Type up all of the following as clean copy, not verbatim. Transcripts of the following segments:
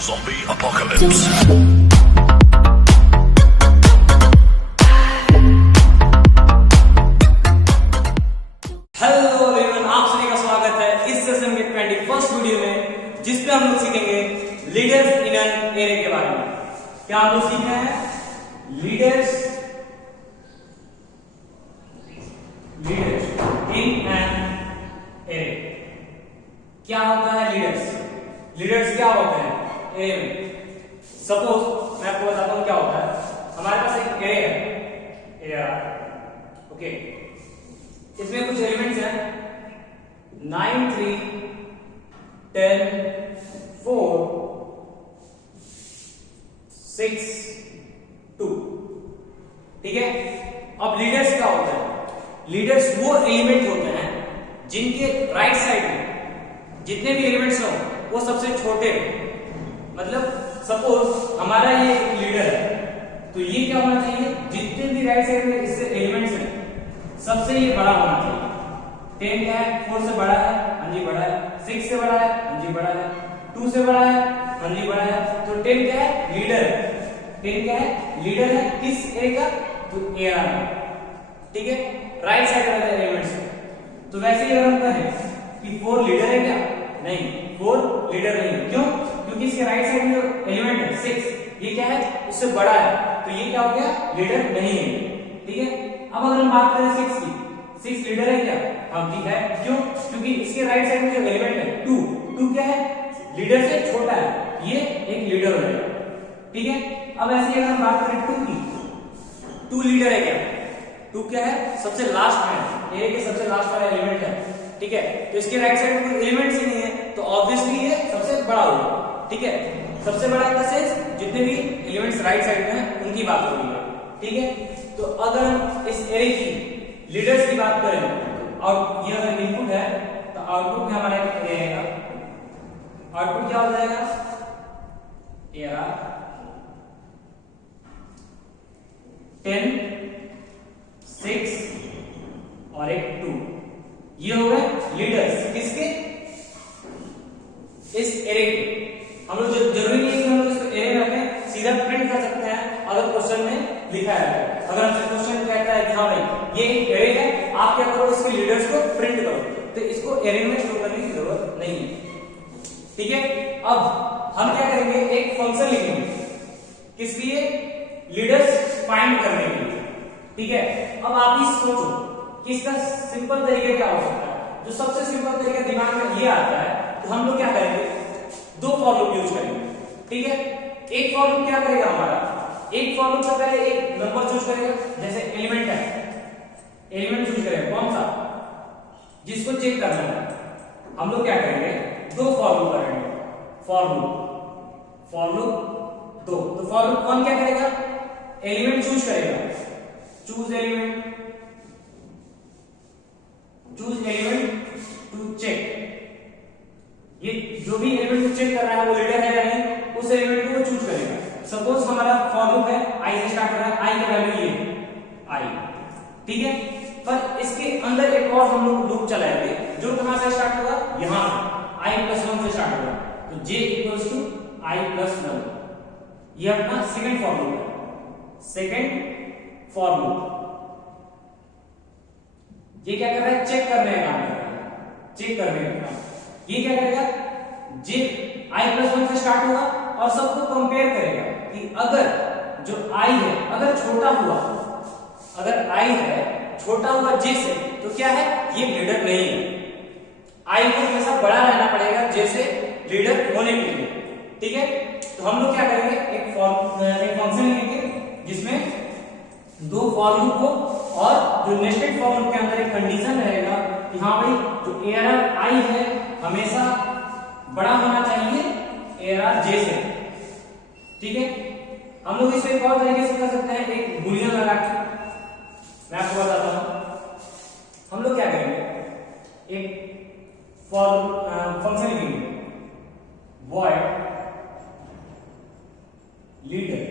Zombie apocalypse. Hello everyone, आप सभी का स्वागत है इस सेशन के 21st वीडियो में, जिसपे हम लोग सीखेंगे लीडर्स इन एन एरे के बारे में। क्या हम लोग सीख रहे हैं? Leaders in an array. क्या होता है लीडर्स? लीडर्स क्या होते हैं एरे में? सपोज मैं आपको बताता हूं क्या होता है। हमारे पास एक एरे है, एरे, ओके। इसमें कुछ एलिमेंट्स हैं 9 3 10 4 6 2। ठीक है। अब लीडर्स क्या होते हैं? लीडर्स वो एलिमेंट होते हैं जिनके राइट साइड में जितने भी एलिमेंट्स हो वो सबसे छोटे। मतलब सपोज हमारा ये एक लीडर है, तो ये क्या होना चाहिए? जितने भी राइट साइड में इससे एलिमेंट्स हैं सबसे ये बड़ा होना चाहिए। 10 क्या है? 4 से बड़ा है, हाँ जी बड़ा है। 6 से बड़ा है, हाँ जी बड़ा है। 2 से बड़ा है, हाँ जी बड़ा है। तो 10 क्या है? लीडर है। 10 क्या है? लीडर है। किस ए का? तो ए आर में। ठीक है, राइट साइड वाले एलिमेंट्स। तो वैसे ही अगर हम कहें कि 4 लीडर है क्या? नहीं, 4 लीडर नहीं है। क्यों? क्योंकि इसके राइट साइड में जो एलिमेंट है 6, ये क्या है? उससे बड़ा है, तो ये क्या हो गया? लीडर नहीं है। ठीक है। अब अगर हम बात करें 6 की, 6 लीडर है क्या? हाँ ठीक है। क्यों? क्योंकि इसके राइट साइड में जो एलिमेंट है 2 क्या है? लीडर से छोटा है, ये एक लीडर हो जाएगा। ठीक है। अब ऐसे ही अगर हम बात करें 2 की, 2 लीडर है क्या? 2 क्या है? सबसे लास्ट में है, ए के सबसे लास्ट वाला एलिमेंट है। ठीक है। तो इसके राइट साइड में कोई एलिमेंट ही नहीं है, तो ऑब्वियसली ये सबसे बड़ा होगा। ठीक है। सबसे बड़ा इन द सेंस जितने भी एलिमेंट्स राइट साइड में हैं उनकी बात हो रही है। ठीक है। तो अगर हम इस एरे की लीडर्स की बात करें तो और ये अगर इनपुट है तो आउटपुट में हमारा एक एरे आएगा। आउटपुट क्या हो जाएगा? एरा 10 6 और एक 2। ये हो गए लीडर्स किसके? इस एरे के। हम लोग जरूरी नहीं है कि हम लोग इसको एरे में रखें, सीधा प्रिंट कर सकते हैं अगर क्वेश्चन में लिखा है। अगर हमसे क्वेश्चन कहता है कि हाँ भाई ये एक एरे है, आप क्या करो? इसके लीडर्स को प्रिंट करो, तो इसको एरे में स्टोर करने की जरूरत नहीं है। ठीक है। अब हम क्या करेंगे? एक फंक्शन लिखेंगे किस लिए? लीडर्स फाइंड करने के लिए। ठीक है। अब आप ही सोचो कि इसका सिंपल तरीका क्या हो सकता है। जो सबसे सिंपल तरीका दिमाग में ये आता है, तो हम लोग क्या करेंगे? 2 फॉर लूप यूज करेंगे। ठीक है। एक फॉर लूप क्या करेगा हमारा? एक फॉर लूप से पहले एक नंबर चूज करेगा, जैसे एलिमेंट है, एलिमेंट चूज करेगा कौन सा जिसको चेक करना है। हम लोग क्या करेंगे? 2 फॉर लूप करेंगे। For loop 2। तो फॉर लूप कौन क्या करेगा? एलिमेंट चूज करेगा। Choose element to check. ये जो भी एलिमेंट को चेक कर रहा है वो लीडर है या नहीं, उस एलिमेंट को वो चूज करेगा। सपोज हमारा फॉर लूप है, आई से स्टार्ट हो रहा है, आई का वैल्यू ये आई। ठीक है। पर इसके अंदर एक और हम लोग लूप चलाएंगे जो कहां से स्टार्ट होगा? यहां से, i + 1 से स्टार्ट होगा। तो j = i + 1। ये अपना सेकंड फॉर लूप है। सेकंड फॉर लूप ये क्या कर रहा है? चेक करने का काम कर रहा है। चेक करने का काम। ये क्या करेगा? j i + 1 से स्टार्ट होगा और सबको कंपेयर करेगा कि अगर जो i है अगर छोटा हुआ, अगर i है छोटा हुआ j से, तो क्या है? ये लीडर नहीं है। i को हमेशा बड़ा रहना पड़ेगा j से लीडर होने के लिए। ठीक है। तो हम लोग क्या करेंगे? एक फंक्शन लिखेंगे जिसमें 2 फॉर लूप हो और जो नेस्टेड फॉर लूप के अंदर एक कंडीशन रहेगा कि हाँ भाई जो एरर i है हमेशा बड़ा होना चाहिए एरर j से। ठीक है। हम लोग इसे एक और तरीके से कर सकते हैं, एक बूलियन लगा के। मैं आपको बताता हूं। हम लोग क्या करेंगे? एक फॉर फंक्शन लिखेंगे void लीडर।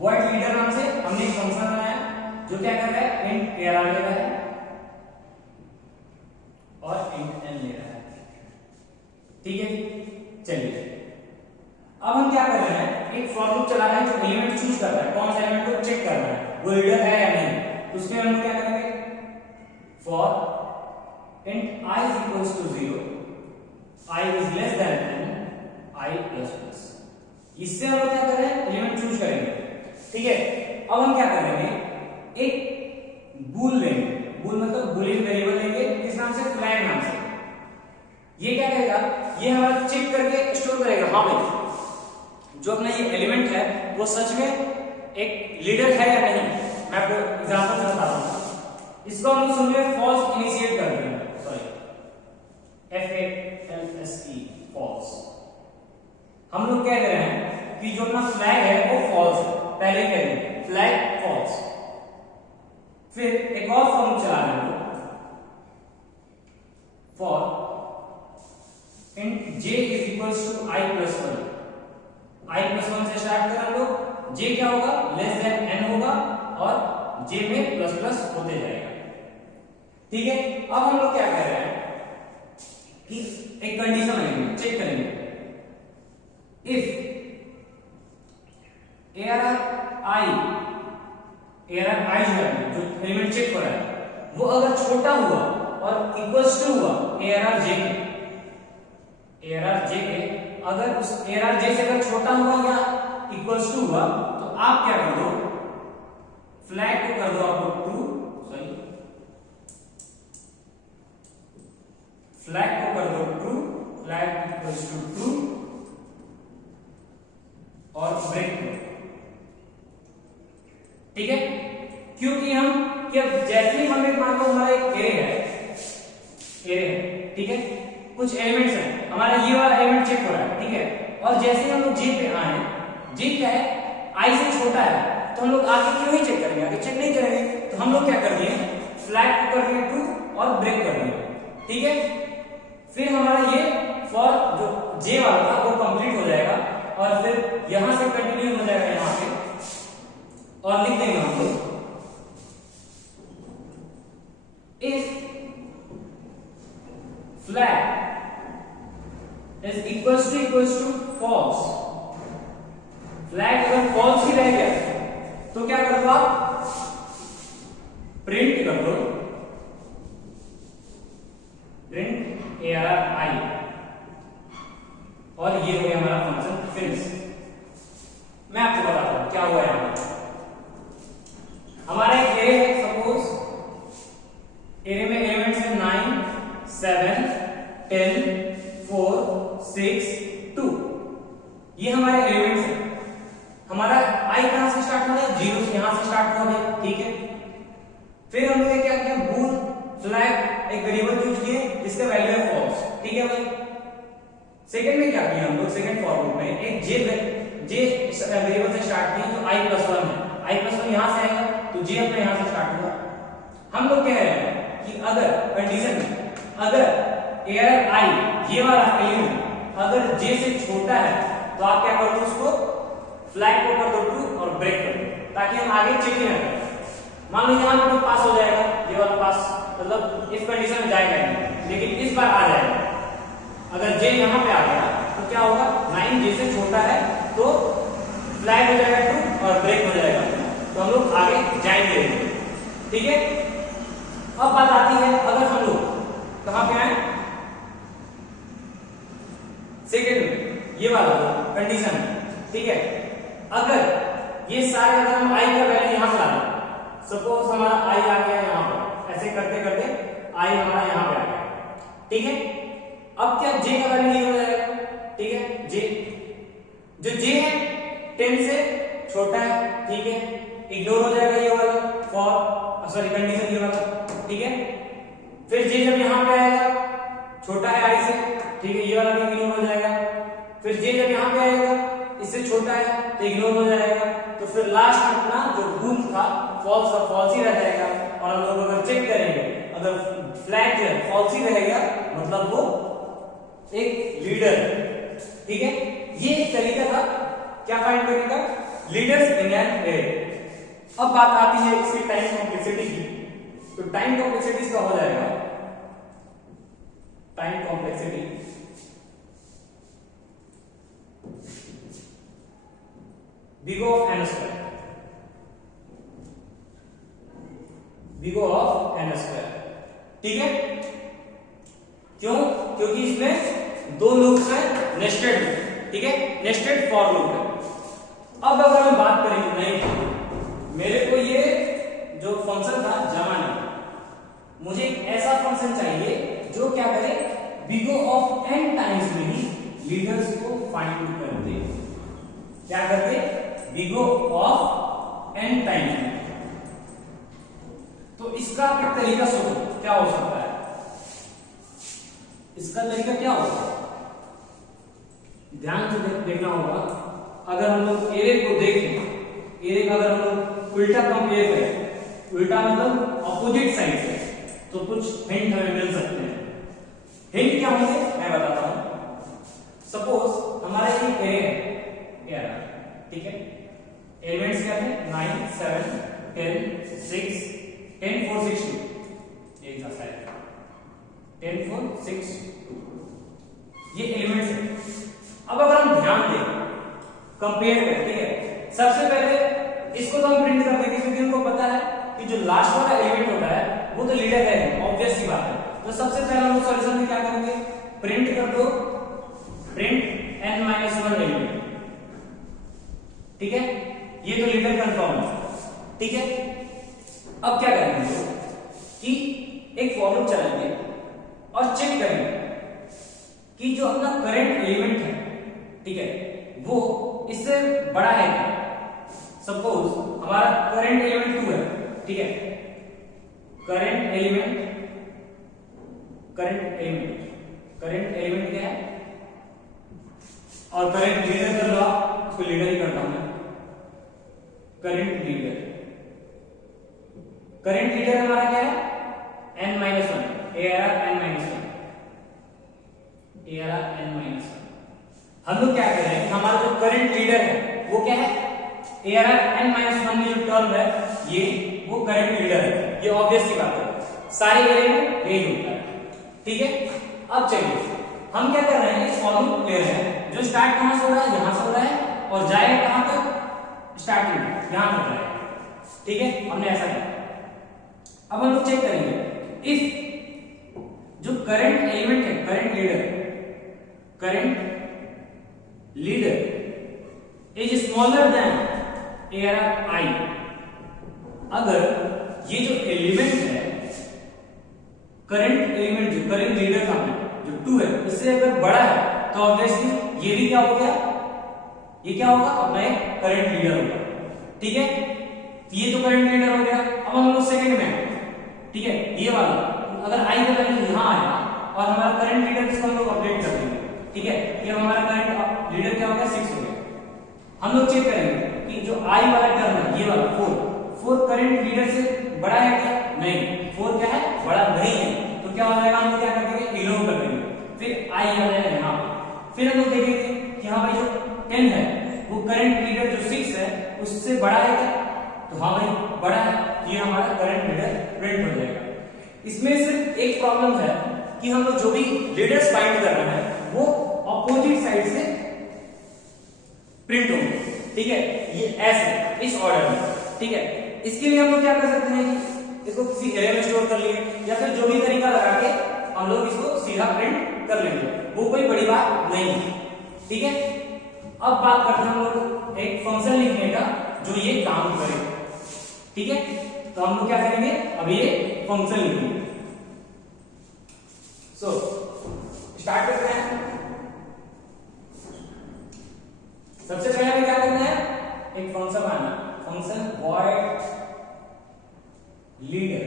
void लीडर नाम से हमने एक फंक्शन बनाया जो क्या कर रहा है? int एरर ले रहा है और int n ले रहा है। ठीक है। चलिए अब हम क्या कर रहे हैं, एक फॉर लूप चला रहे हैं जो एलिमेंट चूज कर रहा है, कौन सा एलिमेंट को चेक कर रहा है वो लीडर है या नहीं। तो उसमें हम क्या करेंगे, for int I is equals to 0, I is less than 10, I plus plus। इससे हम क्या कर रहे हैं, एलिमेंट चूज करेंगे। ठीक है, अब हम क्या करेंगे, एक बूल लेंगे, बूल मतलब बूलियन वेरिएबल लेंगे, किस नाम से, फ्लैग नाम से। ये क्या करेगा, ये हमारा चेक करके स्टोर करेगा, हाँ भाई जो अपना ये एलिमेंट है वो सच में एक लीडर है या नहीं। मैं आपको एग्जांपल से बताता हूं, इसको हम सुनिए फॉल्स इनिशिएट करते हैं, सॉरी FALSE फॉल्स। हम लोग कह रहे हैं कि जो अपना फ्लैग है वो फॉल्स है, पहले कह रहे हैं फ्लैग फॉल्स। फिर एक और फॉर्म चला रहे हैं for int j is equals to I plus 1, I plus 1 से स्टार्ट करें हम लोग, j क्या होगा, लेस देन n होगा और j में प्लस प्लस होते जाएगा। ठीक है, अब हम लोग क्या कर रहे हैं कि एक कंडीशन लेंगे, चेक करेंगे, इफ ARR I जो एलिमेंट चेक हो रहा है वो अगर छोटा हुआ और इक्वल्स टू हुआ ARR j के, अगर उस ARR j से अगर छोटा हुआ या इक्वल्स टू हुआ तो आप क्या कर दो, फ्लैग को कर दो आप लोग ट्रू, सॉरी फ्लैग को कर दो true, flag equals to true और ब्रेक। ठीक है, क्योंकि हम क्या, जैसे ही हमें मान लो हमारा एक एरे है, ठीक है, कुछ एलिमेंट्स हैं, हमारा ये वाला एलिमेंट चेक हो रहा है, ठीक है, और जैसे ही हम लोग जे पे आए, जे क्या है, आई से छोटा है, तो हम लोग आगे क्यों ही चेक करेंगे, आगे चेक नहीं करेंगे। तो हम लोग क्या कर दिए, फ्लैग को कर दिए ट्रू और ब्रेक कर दिए। ठीक है, फिर हमारा ये फॉर जो जे वाला था वो कंप्लीट हो जाएगा और फिर यहां से कंटिन्यू हो जाएगा यहां पे, और लिख देंगे हम लोग if flag is equals to false, flag अगर false ही रह गया तो क्या कर दो आप, प्रिंट कर दो, प्रिंट ARR I, और ये हो गया हमारा फंक्शन फिनिश। मैं आपको बताता हूं क्या हुआ यहां पर, हमारा एक एरे है, सपोज एरे में एलिमेंट्स है 9 7 10 4 6 2, ये हमारे एलिमेंट्स हैं। हमारा आई कहां से स्टार्ट हो रहा है, 0 से, यहां से स्टार्ट हो रहा है। ठीक है, फिर हम लोग क्या किया, बूल फ्लैग एक वेरिएबल चूज किए जिसका वैल्यू है फॉल्स। ठीक है भाई, सेकंड में क्या किया हम लोग, सेकंड फॉर लूप में एक जे वेरिएबल से स्टार्ट किया जो i plus 1 है, i plus 1 यहां से आएगा तो जे अपने यहां से स्टार्ट होगा। हम लोग कह रहे हैं कि अगर कंडीशन में अगर ARR I ये वाला एलिमेंट अगर j से छोटा है तो आप क्या कर दो, उसको फ्लैग को कर दो ट्रू और ब्रेक कर दो, ताकि हम आगे चेक ही ना करें। मान लो यहां पे तो पास हो जाएगा, ये वाला पास, मतलब इस कंडीशन में जाएगा नहीं, लेकिन इस बार आ जाएगा। अगर j यहां पे आ गया तो क्या होगा, 9 j से छोटा है तो फ्लैग हो जाएगा ट्रू और ब्रेक हो जाएगा, तो हम लोग आगे जाएंगे। ठीक है, अब बात आती है अगर हम लोग कहां पे आए, सेकेंड में ये वाला कंडीशन। ठीक है, अगर ये सारे अगर हम i का वैल्यू यहां से ला दें, सपोज हमारा i आ गया यहां पर, ऐसे करते करते i हमारा यहां पे आ गया। ठीक है, अब क्या j का वैल्यू ये हो जाएगा। ठीक है, जो j है 10 से छोटा है, ठीक है, इग्नोर हो जाएगा ये वाला फॉर, सॉरी कंडीशन ये वाला। ठीक है, फिर j जब यहां पे आएगा छोटा है i से, ठीक है, ये वाला भी इग्नोर हो जाएगा। फिर j जब यहां पे आएगा इससे छोटा है तो इग्नोर हो जाएगा। तो फिर लास्ट में अपना जो बूल था फॉल्स और फॉल्स ही रह जाएगा, और हम लोग अगर चेक करेंगे अगर फ्लैग जो है फॉल्स ही रहेगा मतलब वो एक लीडर। ठीक है, ये एक तरीका था क्या फाइंड करने का, लीडर्स इन एन एरे। अब बात आती है इसकी टाइम कॉम्प्लेक्सिटी की, तो टाइम कॉम्प्लेक्सिटी इसका हो जाएगा, time complexity big O of n square, big O of n square, ठीक है। क्यों? क्योंकि इसमें दो लूप है नेस्टेड में, ठीक है, नेस्टेड फॉर लूप है। अब अगर हम बात करेंगे, नहीं मेरे को ये जो फंक्शन था जमा नहीं, मुझे एक ऐसा फंक्शन चाहिए जो क्या करे, big O of n times में ही लीडर्स को फाइंड कर दे। क्या करते? big O of n times में। तो इसका एक तरीका सोचो क्या हो सकता है, इसका तरीका क्या होगा, ध्यान से देखना होगा। अगर हम लोग एरे को देखें, एरे का अगर हम लोग उल्टा कंपेयर करें, उल्टा मतलब अपोजिट साइड से, तो कुछ हिंट हमें मिल सकते हैं। हिंट क्या होंगे मैं बताता हूं। सपोज हमारे ये एरे है, ठीक है, एलिमेंट्स क्या थे 9 7 10 6 10 4 6 2, ये था शायद 10 4 6 2, ये एलिमेंट्स है। अब अगर हम ध्यान दें, कंपेयर करें, ठीक है, सबसे पहले इसको तो हम प्रिंट कर देंगे क्योंकि हमको पता है कि जो लास्ट वाला एलिमेंट होता है वो तो लीडर है, ऑब्वियस सी बात है। तो सबसे पहले हम सॉल्यूशन में क्या करेंगे, प्रिंट कर दो, प्रिंट n-1 एलिमेंट, ठीक है, ये तो लीडर कंफर्म है, ठीक है। अब क्या करेंगे कि एक फॉर लूप चलाएंगे और चेक करेंगे कि जो अपना करंट एलिमेंट है, ठीक है, वो इससे बड़ा है क्या। सपोज हमारा करंट एलिमेंट 2 है, ठीक है, करंट एलिमेंट क्या है, और करंट लीडर कर लो, उसको लीडर ही करता हूं मैं, करंट लीडर हमारा क्या है n-1, ARR n-1। हम लोग क्या कर रहे हैं, हमारा जो करंट लीडर है वो क्या है, ARR n-1 में जो टर्म है ये वो करंट लीडर है, ये ऑब्वियस सी बात है, सारे एरे में यही होता है, ठीक है। अब चलिए हम क्या कर रहे हैं, इस फॉर लूप ले रहे हैं जो स्टार्ट कहां से हो रहा है, यहां से हो रहा है, और जाएगा कहां तक, स्टार्टिंग यहां तक जाएगा, ठीक है, हमने ऐसा किया। अब हम लोग चेक करेंगे इफ जो करंट एलिमेंट है, current leader is smaller than ARR I, अगर ये जो एलिमेंट है, करंट एलिमेंट जो करंट लीडर का जो 2 है इससे अगर बड़ा है, तो ऑब्वियसली ये भी क्या हो गया, ये क्या होगा, अपना एक करंट लीडर होगा, ठीक है। ये तो करंट लीडर हो गया। अब हम लोग सेकंड में, ठीक है, ये वाला अगर I का वैल्यू यहां आया और हमारा करंट लीडर इसको हम लोग अपडेट कर देंगे, ठीक है, ये हमारा करंट लीडर क्या हो गया 6 हो गया। हम लोग चेक करेंगे कि जो I वाला टर्म है, ये वाला 4 करंट लीडर से बड़ा है क्या, नहीं, 4 क्या है, बड़ा नहीं है, तो क्या हो जाएगा, हम लोग क्या कर देंगे, इग्नोर कर देंगे, फिर I आ जाएगा यहां पे। फिर हम लोग देखेंगे कि हां भाई जो 10 है वो करंट लीडर जो 6 है उससे बड़ा है क्या, तो हां भाई बड़ा है, ये हमारा करंट लीडर प्रिंट हो जाएगा। इसमें सिर्फ एक प्रॉब्लम है कि हम लोग जो भी लीडर्स फाइंड कर रहे हैं वो अपोजिट साइड से प्रिंट होंगे, ठीक है, ये ऐसे इस ऑर्डर में, ठीक है। इसके लिए हम लोग क्या कर सकते हैं कि इसको किसी एरे में स्टोर कर लिए, या फिर जो भी तरीका लगा के हम लोग इसको सीधा प्रिंट कर लेंगे, वो कोई बड़ी बात नहीं है, ठीक है। अब बात करते हैं हम लोग एक फंक्शन लिखने का जो ये काम करे, ठीक है। तो हम लोग क्या करेंगे, अब ये फंक्शन लिखेंगे। सो स्टार्ट करते हैं। सबसे पहले हमें क्या करना है, एक फंक्शन बनाना, function void leader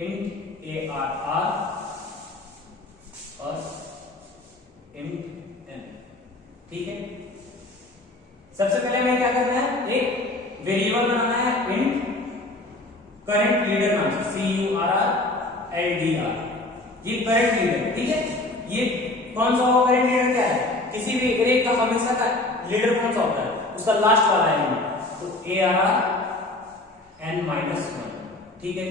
int ARR और int n, ठीक है। सबसे पहले हमें क्या करना है, एक वेरिएबल बनाना है int करंट लीडर नाम से, CURRLDR, ये करंट लीडर, ठीक है। ये कौन सा होगा करंट लीडर, क्या है, किसी भी एरे का हमेशा का लीडर कौन सा होता है, उसका लास्ट वाला एलिमेंट, तो ARR n-1, ठीक है।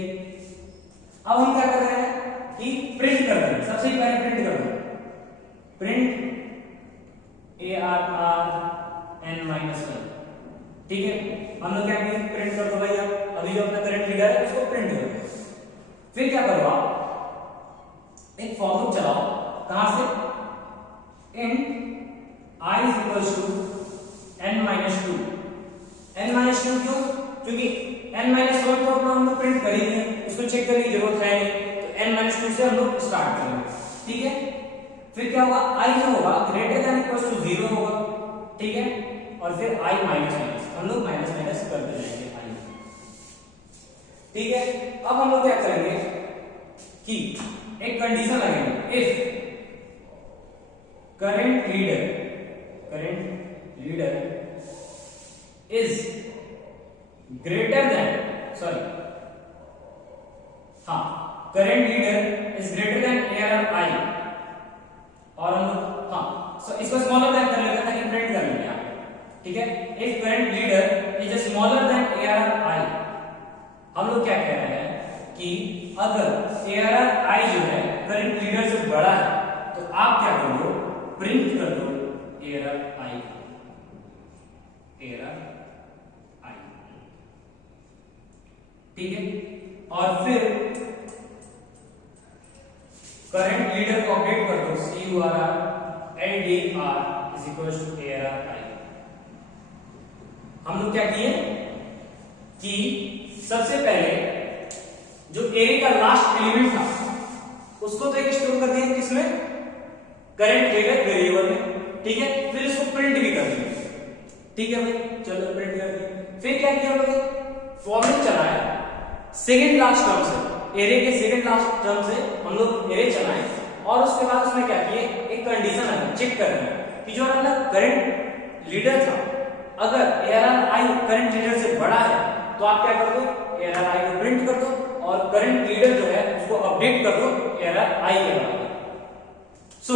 अब हम क्या कर रहे हैं कि प्रिंट कर रहे हैं, सबसे पहले प्रिंट कर दो, प्रिंट ARR ठीक है, हम लोग क्या करेंगे, प्रिंट कर दो भैया, अभी जो अपना करंट लीडर है उसको प्रिंट कर दो। फिर क्या करो आप, एक फॉर लूप चलाओ, कहां से, int I is equals to n-2। n-2 क्यों, क्योंकि n-1 तो अपना हम लोग प्रिंट कर ही है, उसको चेक करने की जरूरत है नहीं, तो n-2 से हम लोग स्टार्ट करेंगे। ठीक है, फिर क्या होगा, I जो होगा ग्रेटर देन इक्वल्स टू 0 होगा। ठीक है, और फिर I माइनस हम लोग माइनस माइनस करते जाएंगे I। ठीक है, अब हम लोग क्या करेंगे कि एक कंडीशन लगेंगे, if current leader is greater than, sorry हाँ, current leader is greater than ARR I, और हम लोग हाँ इसको स्मॉलर देन कर लेते हैं ताकि प्रिंट कर लेंगे आप। ठीक है, if current leader is smaller than ARR I, हम लोग क्या कह रहे हैं कि अगर ARR I जो है करंट लीडर से बड़ा है तो आप क्या कर दो, प्रिंट कर दो ARR I। ठीक है, और फिर करंट लीडर को अपडेट कर दो CURR LDR is equals to ARR I। हम लोग क्या किए कि सबसे पहले जो एरे का लास्ट एलिमेंट था उसको तो एक स्टोर कर दिया किसमें, करंट लीडर वेरिएबल में। ठीक है, फिर इसको प्रिंट भी कर दिया। ठीक है भाई, चलो प्रिंट कर दिया। फिर क्या किया हम लोग, फॉर लूप चलाया सेकंड लास्ट टर्म से, एरे के सेकंड लास्ट टर्म से हम लोग एरे चलाए, और उसके बाद उसमें क्या किए, एक कंडीशन है चेक कर रहे हैं कि जो अपना करंट लीडर था अगर ARR I करंट लीडर से बड़ा है तो आप क्या कर दो, ARR I को प्रिंट कर दो, और करंट लीडर जो है उसको अपडेट कर दो ARR I के बराबर। सो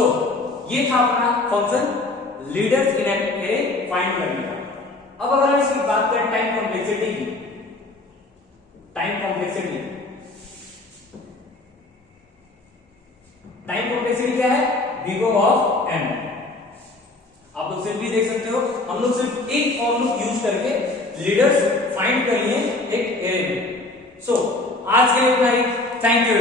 ये था अपना function leaders in an array find करने का। अब अगर हम इसकी बात करें टाइम कॉम्प्लेक्सिटी की, टाइम कॉम्प्लेक्सिटी क्या है, O ऑफ n। आप लोग सिर्फ भी देख सकते हो, हम लोग सिर्फ एक फॉर लूप यूज करके लीडर्स फाइंड कर लिए एक एरे में। सो आज के लिए भाई, थैंक यू।